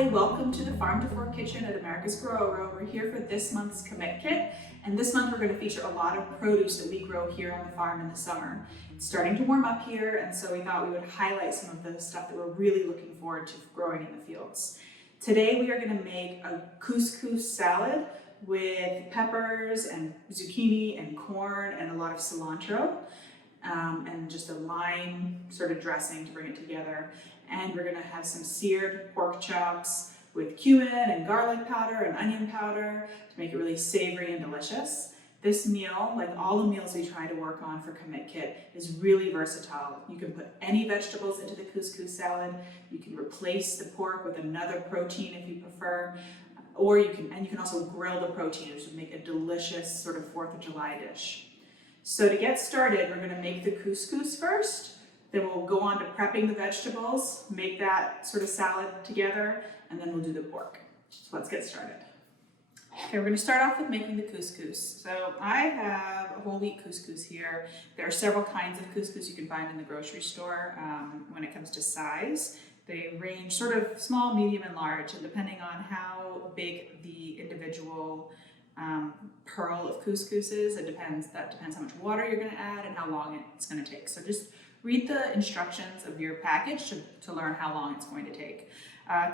Hi, welcome to the Farm to Fork Kitchen at America's Grower. We're here for this month's ComMITT Kit, and this month we're going to feature a lot of produce that we grow here on the farm in the summer. It's starting to warm up here, and so we thought we would highlight some of the stuff that we're really looking forward to growing in the fields. Today we are going to make a couscous salad with peppers and zucchini and corn and a lot of cilantro, and just a lime sort of dressing to bring it together. And we're gonna have some seared pork chops with cumin and garlic powder and onion powder to make it really savory and delicious. This meal, like all the meals we try to work on for ComMITT Kit, is really versatile. You can put any vegetables into the couscous salad. You can replace the pork with another protein if you prefer, or you can also grill the protein, which would make a delicious sort of 4th of July dish. So to get started, we're gonna make the couscous first. Then we'll go on to prepping the vegetables, make that sort of salad together, and then we'll do the pork. So let's get started. Okay, we're gonna start off with making the couscous. So I have a whole wheat couscous here. There are several kinds of couscous you can find in the grocery store when it comes to size. They range sort of small, medium, and large, and depending on how big the individual pearl of couscous is, that depends how much water you're gonna add and how long it's gonna take. So just read the instructions of your package to learn how long it's going to take.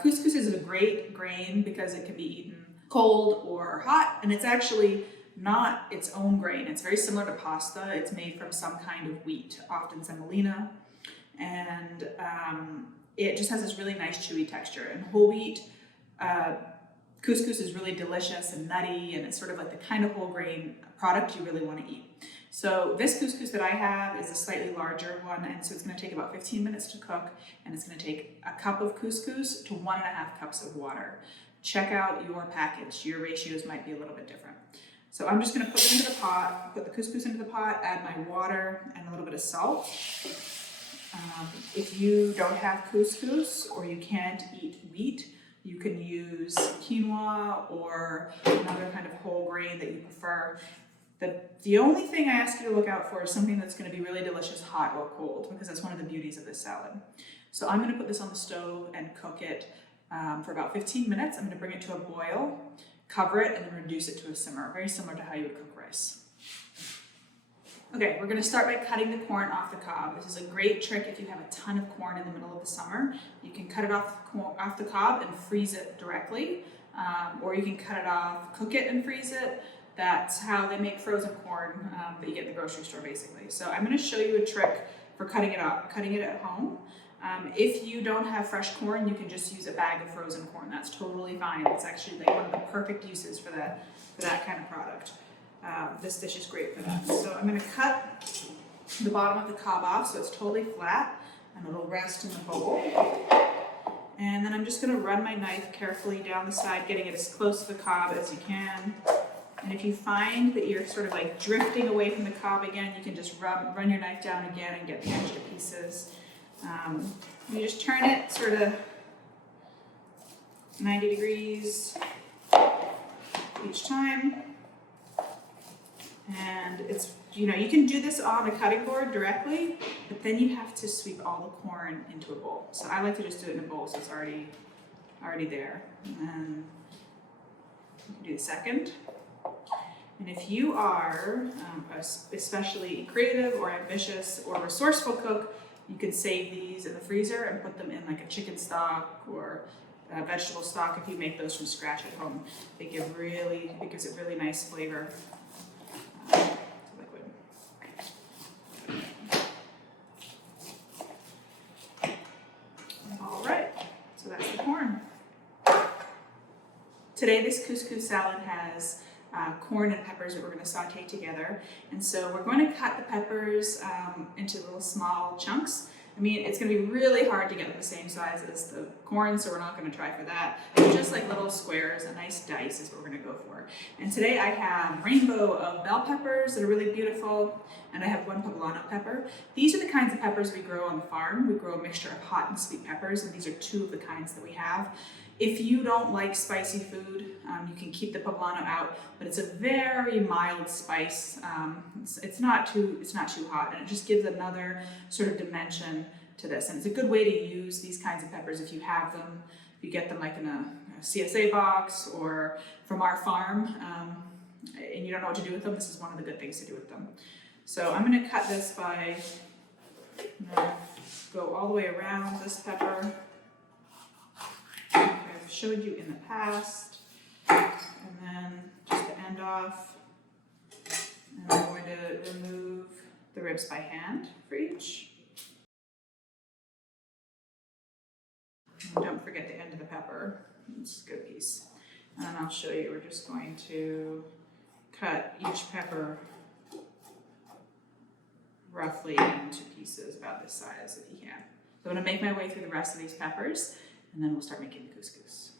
Couscous is a great grain because it can be eaten cold or hot, and it's actually not its own grain. It's very similar to pasta. It's made from some kind of wheat, often semolina, and it just has this really nice chewy texture. And whole wheat couscous is really delicious and nutty, and it's sort of like the kind of whole grain product you really want to eat. So this couscous that I have is a slightly larger one, and so it's going to take about 15 minutes to cook, and it's going to take a cup of couscous to 1.5 cups of water. Check out your package. Your ratios might be a little bit different. So I'm just going to put it into the pot, put the couscous into the pot, add my water and a little bit of salt. If you don't have couscous or you can't eat wheat, you can use quinoa or another kind of whole grain that you prefer. The only thing I ask you to look out for is something that's going to be really delicious hot or cold, because that's one of the beauties of this salad. So I'm going to put this on the stove and cook it for about 15 minutes. I'm going to bring it to a boil, cover it, and then reduce it to a simmer, very similar to how you would cook rice. Okay, we're going to start by cutting the corn off the cob. This is a great trick if you have a ton of corn in the middle of the summer. You can cut it off the cob and freeze it directly, or you can cut it off, cook it, and freeze it. That's how they make frozen corn that you get in the grocery store, basically. So I'm going to show you a trick for cutting it at home. If you don't have fresh corn, you can just use a bag of frozen corn. That's totally fine. It's actually like one of the perfect uses for that kind of product. This dish is great for that. So I'm going to cut the bottom of the cob off so it's totally flat, and it'll rest in the bowl. And then I'm just going to run my knife carefully down the side, getting it as close to the cob as you can. And if you find that you're sort of like drifting away from the cob again, you can just run your knife down again and get the extra pieces. You just turn it sort of 90 degrees each time. And it's, you can do this on a cutting board directly, but then you have to sweep all the corn into a bowl. So I like to just do it in a bowl so it's already there. And you can do the second. And if you are especially creative or ambitious or resourceful cook, you can save these in the freezer and put them in like a chicken stock or vegetable stock if you make those from scratch at home. It gives it really nice flavor to liquid. All right, so that's the corn. Today this couscous salad has corn and peppers that we're going to saute together. And so we're going to cut the peppers into little small chunks. I mean, it's going to be really hard to get them the same size as the corn, so we're not going to try for that. But just like little squares, a nice dice is what we're going to go for. And today I have a rainbow of bell peppers that are really beautiful, and I have one poblano pepper. These are the kinds of peppers we grow on the farm. We grow a mixture of hot and sweet peppers, and these are 2 of the kinds that we have. If you don't like spicy food, you can keep the poblano out, but it's a very mild spice. It's not too hot, and it just gives another sort of dimension to this. And it's a good way to use these kinds of peppers if you have them. If you get them like in a CSA box or from our farm, and you don't know what to do with them, this is one of the good things to do with them. So I'm going to cut this by, I'm going to go all the way around this pepper. I've showed you in the past, and then just the end off. And I'm going to remove the ribs by hand for each. And don't forget the end of the pepper, it's a good piece. And I'll show you, we're just going to cut each pepper roughly into pieces about this size if you can. So I'm going to make my way through the rest of these peppers, and then we'll start making the couscous.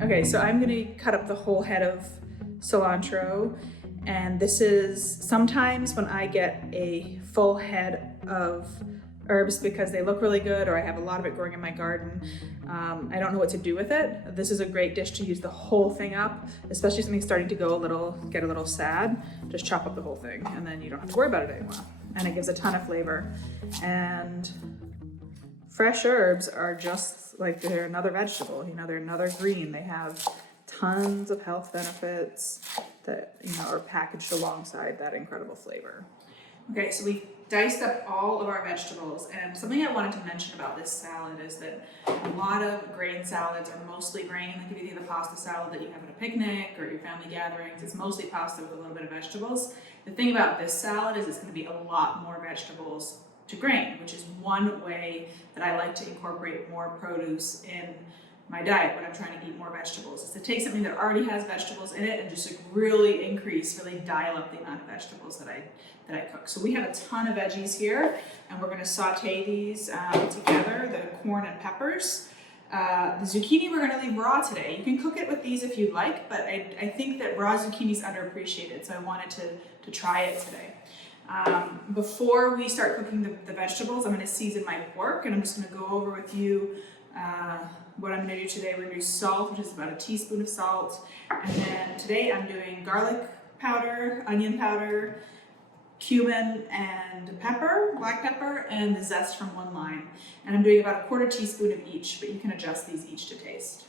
Okay, so I'm gonna cut up the whole head of cilantro, and this is sometimes when I get a full head of herbs because they look really good or I have a lot of it growing in my garden. I don't know what to do with it. This is a great dish to use the whole thing up, especially something starting to get a little sad. Just chop up the whole thing and then you don't have to worry about it anymore. And it gives a ton of flavor. And fresh herbs are just like they're another vegetable, you know, they're another green. They have tons of health benefits that, you know, are packaged alongside that incredible flavor. Okay, so we diced up all of our vegetables, and something I wanted to mention about this salad is that a lot of grain salads are mostly grain. Like if you do the pasta salad that you have at a picnic or at your family gatherings, it's mostly pasta with a little bit of vegetables. The thing about this salad is it's going to be a lot more vegetables to grain, which is one way that I like to incorporate more produce in my diet when I'm trying to eat more vegetables, is to take something that already has vegetables in it and just like really dial up the amount of vegetables that I cook. So we have a ton of veggies here, and we're going to saute these together, the corn and peppers. The zucchini we're going to leave raw today. You can cook it with these if you'd like, but I think that raw zucchini is underappreciated, so I wanted to try it today. Before we start cooking the vegetables, I'm going to season my pork, and I'm just going to go over with you what I'm going to do today. We're going to do salt, which is about a teaspoon of salt, and then today I'm doing garlic powder, onion powder, cumin and pepper, black pepper, and the zest from one lime. And I'm doing about a 1/4 teaspoon of each, but you can adjust these each to taste.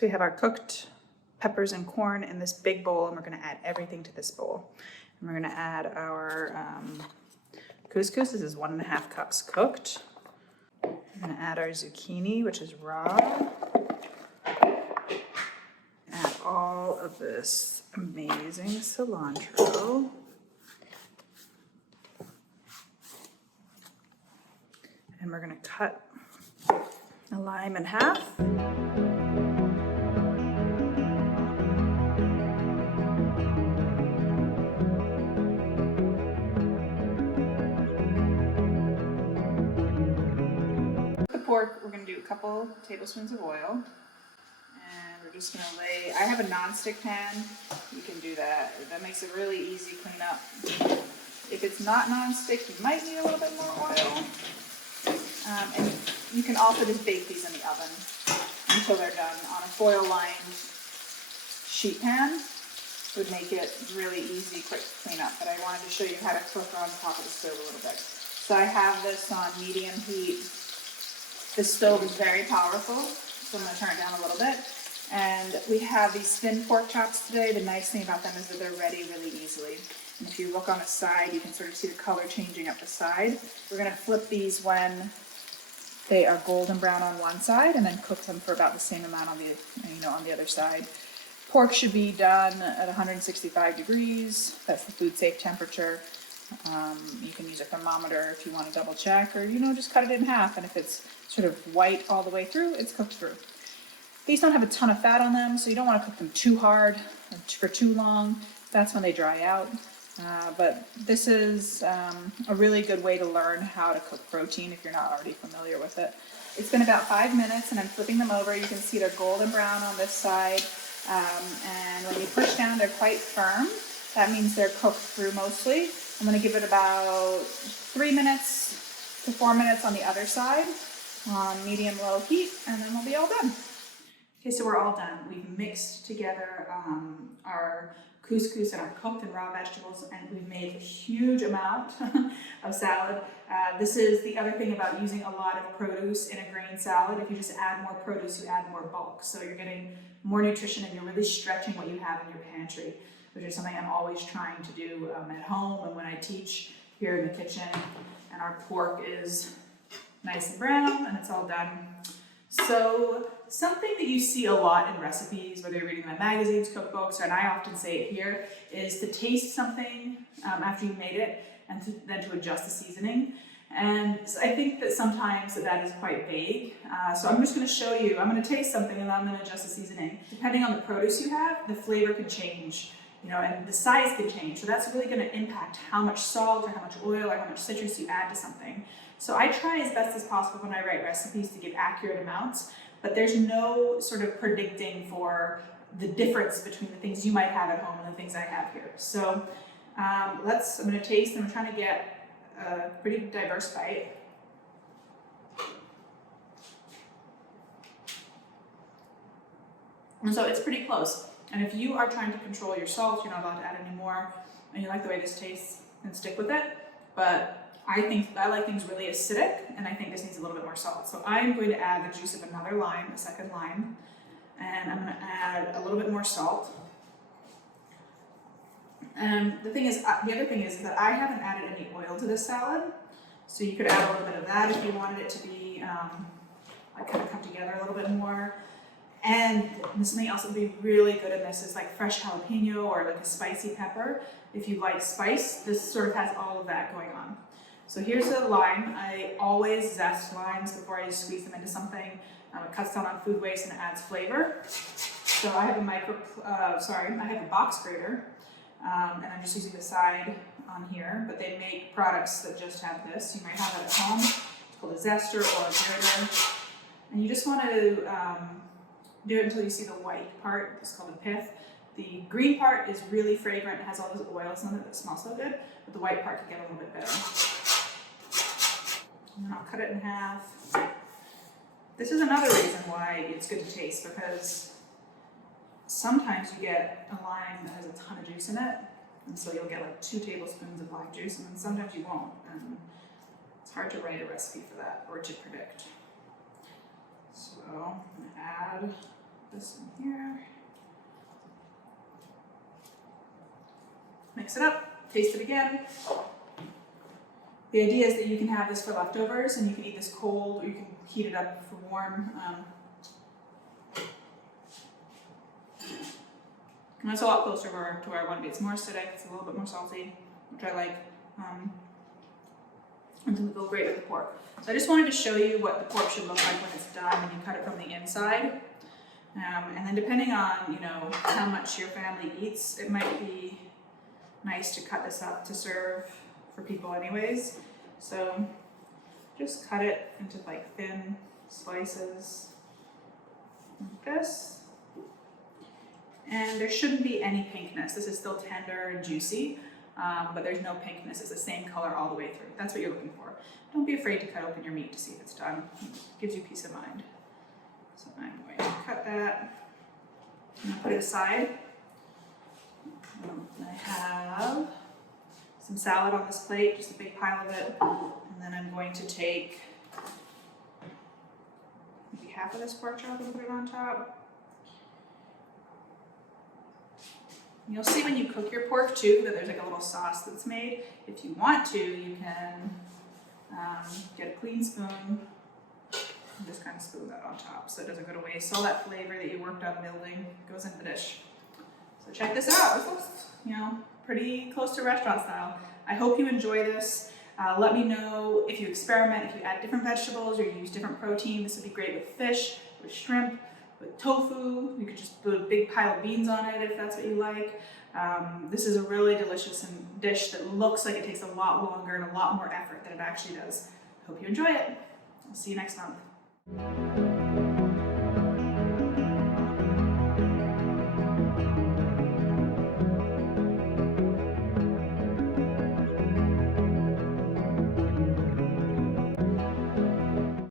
So we have our cooked peppers and corn in this big bowl, and we're gonna add everything to this bowl. And we're gonna add our couscous. This is 1.5 cups cooked. We're gonna add our zucchini, which is raw. Add all of this amazing cilantro. And we're gonna cut a lime in half. The pork, we're gonna do a couple tablespoons of oil. And we're just gonna lay, I have a non-stick pan. You can do that. That makes it really easy cleanup. If it's not non-stick, you might need a little bit more oil. And you can also just bake these in the oven until they're done on a foil-lined sheet pan. Would make it really easy, quick cleanup. But I wanted to show you how to cook on top of the stove a little bit. So I have this on medium heat. The stove is very powerful, so I'm going to turn it down a little bit. And we have these thin pork chops today. The nice thing about them is that they're ready really easily. And if you look on the side, you can sort of see the color changing up the side. We're going to flip these when they are golden brown on one side, and then cook them for about the same amount on the, on the other side. Pork should be done at 165 degrees. That's the food safe temperature. You can use a thermometer if you want to double check, or just cut it in half. And if it's sort of white all the way through, it's cooked through. These don't have a ton of fat on them, so you don't want to cook them too hard or for too long. That's when they dry out. But this is a really good way to learn how to cook protein if you're not already familiar with it. It's been about 5 minutes, and I'm flipping them over. You can see they're golden brown on this side. And when you push down, they're quite firm. That means they're cooked through mostly. I'm going to give it about 3 minutes to 4 minutes on the other side on medium-low heat, and then we'll be all done. Okay, so we're all done. We've mixed together our couscous and our cooked and raw vegetables, and we've made a huge amount of salad. This is the other thing about using a lot of produce in a grain salad. If you just add more produce, you add more bulk. So you're getting more nutrition, and you're really stretching what you have in your pantry, which is something I'm always trying to do at home and when I teach here in the kitchen. And our pork is nice and brown, and it's all done. So something that you see a lot in recipes, whether you're reading my magazines, cookbooks, and I often say it here, is to taste something after you made it, and then to adjust the seasoning. And I think that sometimes that is quite vague. So I'm just going to show you, I'm going to taste something and then I'm going to adjust the seasoning. Depending on the produce you have, the flavor can change, and the size can change. So that's really going to impact how much salt or how much oil or how much citrus you add to something. So I try as best as possible when I write recipes to give accurate amounts, but there's no sort of predicting for the difference between the things you might have at home and the things I have here. So I'm going to taste, and I'm trying to get a pretty diverse bite. And so it's pretty close. And if you are trying to control your salt, you're not allowed to add any more, and you like the way this tastes, then stick with it. But I like things really acidic, and I think this needs a little bit more salt. So I'm going to add the juice of another lime, a second lime, and I'm going to add a little bit more salt. And the other thing is that I haven't added any oil to this salad, so you could add a little bit of that if you wanted it to be kind of come together a little bit more. And something else that would be really good in this is like fresh jalapeno or like a spicy pepper. If you like spice, this sort of has all of that going on. So here's the lime. I always zest limes before I squeeze them into something. It cuts down on food waste and it adds flavor. So I have a box grater, and I'm just using the side on here, but they make products that just have this. You might have that at home. It's called a zester or a grater. And you just want to do it until you see the white part. It's called a pith. The green part is really fragrant. It has all those oils in it that smell so good, but the white part can get a little bit better. And then I'll cut it in half. This is another reason why it's good to taste, because sometimes you get a lime that has a ton of juice in it, and so you'll get like 2 tablespoons of lime juice, and then sometimes you won't. And it's hard to write a recipe for that or to predict. So I'm going to add this in here. Mix it up, taste it again. The idea is that you can have this for leftovers and you can eat this cold or you can heat it up for warm. And it's a lot closer to where I want to be. It's more acidic, it's a little bit more salty, which I like. And it will go great with the pork. So I just wanted to show you what the pork should look like when it's done when you cut it from the inside. And then depending on, you know, how much your family eats, it might be nice to cut this up to serve for people anyways. So just cut it into like thin slices like this. And there shouldn't be any pinkness. This is still tender and juicy, but there's no pinkness. It's the same color all the way through. That's what you're looking for. Don't be afraid to cut open your meat to see if it's done. It gives you peace of mind. So I'm going to cut that. I'm going to put it aside. I have some salad on this plate, just a big pile of it. And then I'm going to take maybe half of this pork chop and put it on top. You'll see when you cook your pork too that there's like a little sauce that's made. If you want to, you can get a clean spoon and just kind of spoon that on top so it doesn't go to waste. All that flavor that you worked on building goes into the dish. So check this out. This looks, you know, pretty close to restaurant style. I hope you enjoy this. Let me know if you experiment, if you add different vegetables or you use different protein. This would be great with fish, with shrimp, with tofu. You could just put a big pile of beans on it if that's what you like. This is a really delicious dish that looks like it takes a lot longer and a lot more effort than it actually does. Hope you enjoy it. I'll see you next month.